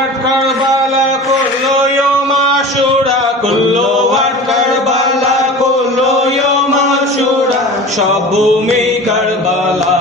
at Karbala, kullu yawm Ashura, kullu at Karbala, kullu yawm Ashura, সব ভূমি কারবালা,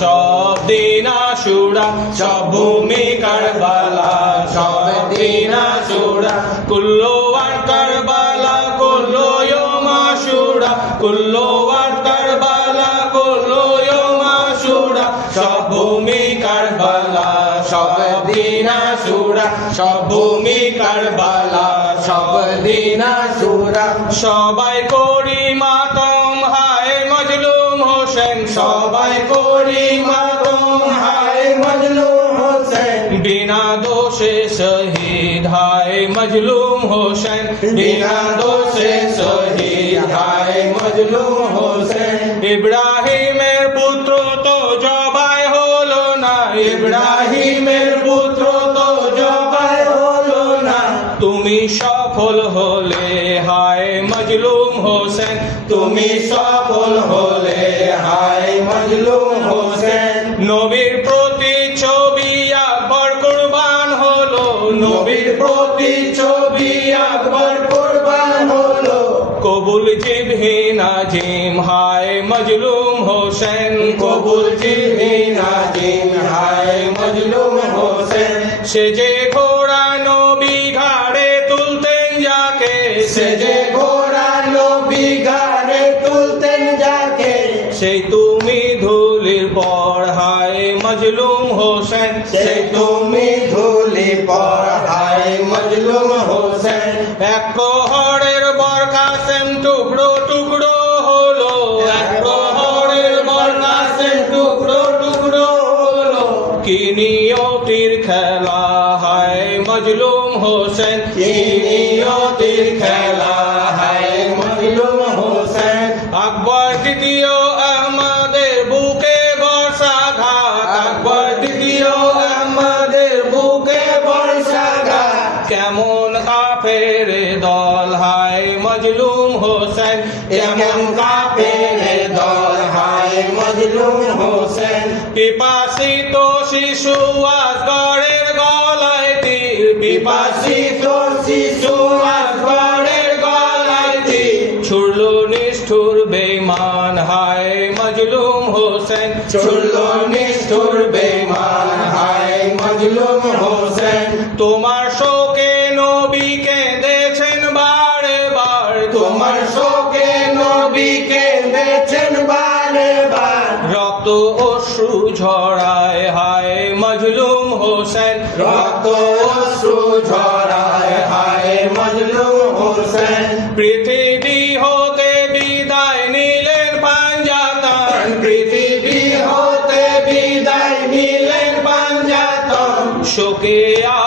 সব দিন আশুরা, সব ভূমি কারবালা, সব দিন আশুরা, কুল্লু আর কারবালা, কুল্লু ইয়ৌম আশুরা, কুল্লু আর কারবালা, কুল্লু ইয়ৌম আশুরা, সব ভূমি কারবালা, সব দিন আশুরা, সব ভূমি কারবালা, সব দিন আশুরা, সবাই করি মাতম হায় মজলুম হোসেন, সবাই করি মাতম হায় মজলুম হোসেন, বিনা দোষে শহীদ হায় মজলুম হোসেন, বিনা দোষে শহীদ হায় মজলুম হোসেন, ইব্রাহিমের পুত্র তো জবাই হলো না, ইব্রাহিমের পুত্র তো জবাই হলো না, তুমি সফল হলে হায় মজলুম হোসেন, তুমি সফল হলে হায় মজলুম হোসেন, নবীর প্রতি ছবি আকবর কুরবান হলো, নবীর প্রতি ছবি আকবর কুরবান হলো, কবুল জিবহি নাজিম হায় মজলুম হোসেন, কবুল জিবহি নাজিম হায় মজলুম হোসেন, সে যে ঘোড়া নবী ঘাড়ে তুলতেন যাকে, সে যে ঘোড়া নবী ঘাড়ে তুলতেন যাকে, সেই তুমি ধুলির পর হায় মজলুম হোসেন, সেই তুমি ধুলির পর হায় মজলুম হোসেন, এক প্রহরের বর কাসেম টুকরো টুকরো হলো, এক প্রহরের বর কাসেম টুকরো টুকরো হলো, কি নিয়তির খেলা হায় মজলুম হোসেন, কি নিয়তির খেলা হায় মজলুম হোসেন, আকবর দ্বিতীয় আহমদের বুকে বর্ষাঘাত, আকবর দ্বিতীয় আহমদের বুকে বর্ষাঘাত, কেমন কাফের দল হায় মজলুম হোসেন, কেমন কাফের দল হায় মজলুম হোসেন, পিপাসিত শিশু আসগরের গলায় তীর, পিপাসিত শিশু আসগরের গলায় তীর, ছুড়লো নিষ্ঠুর বেঈমান হায় মজলুম হোসেন, ছুড়লো নিষ্ঠুর বেঈমান হায় মজলুম হোসেন, তোমার শোকে নবী কেঁদেছেন বারে বার, তোমার শোকে নবী কেঁদেছেন বারে বার, রক্ত অশ্রু ঝরায় হায় মজলুম হোসেন, রক্ত অশ্রু ঝরায় হায় মজলুম হোসেন, পৃথিবী হতে বিদায় নিলেন পাঞ্জাতন, পৃথিবী হতে বিদায় নিলেন পাঞ্জাতন, শোকে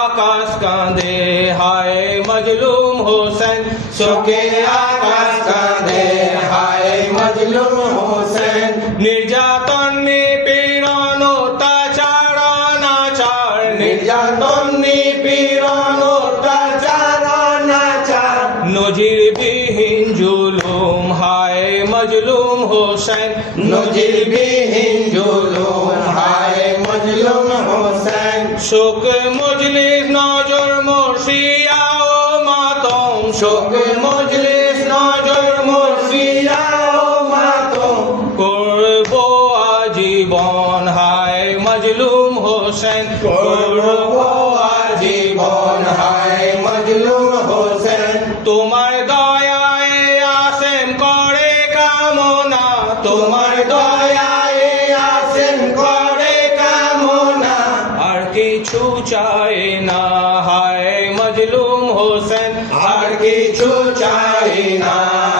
আকাশ কাঁদে হায় মজলুম হোসেন, শোকে আকাশ কাঁদে হায় মজলুম হোসেন, নির্যাতন নিপীড়ন অত্যাচার অনাচার, নির্যাতন নিপীড়ন অত্যাচার অনাচার, নজিরবিহীন জুলুম হায় মজলুম হোসেন, নজিরবিহীন জুলুম হায় মজলুম হোসেন, শোক মজলিস নজর মুর্শিয়া ও মাতম, শোক মজলিস নজর মুর্শিয়া ও মাতম, করব আজীবন হায় মজলুম হোসেন, করব আজীবন হায় মজলুম হোসেন, তোমার দয়ায় আসেন করে কামনা, তোমার দয়ায় আসেন করে কামনা, আর কিছু চাই না হায় মজলুম হোসেন, আর কিছু চাই না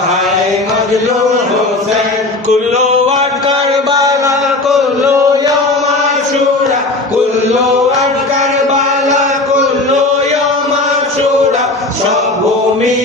হায় মজলুম হোসেন, কুল্লু আর কারবালা, কুল্লু ইয়ৌম আশুরা, কুল্লু আর কারবালা, কুল্লু ইয়ৌম আশুরা, সব ভূমি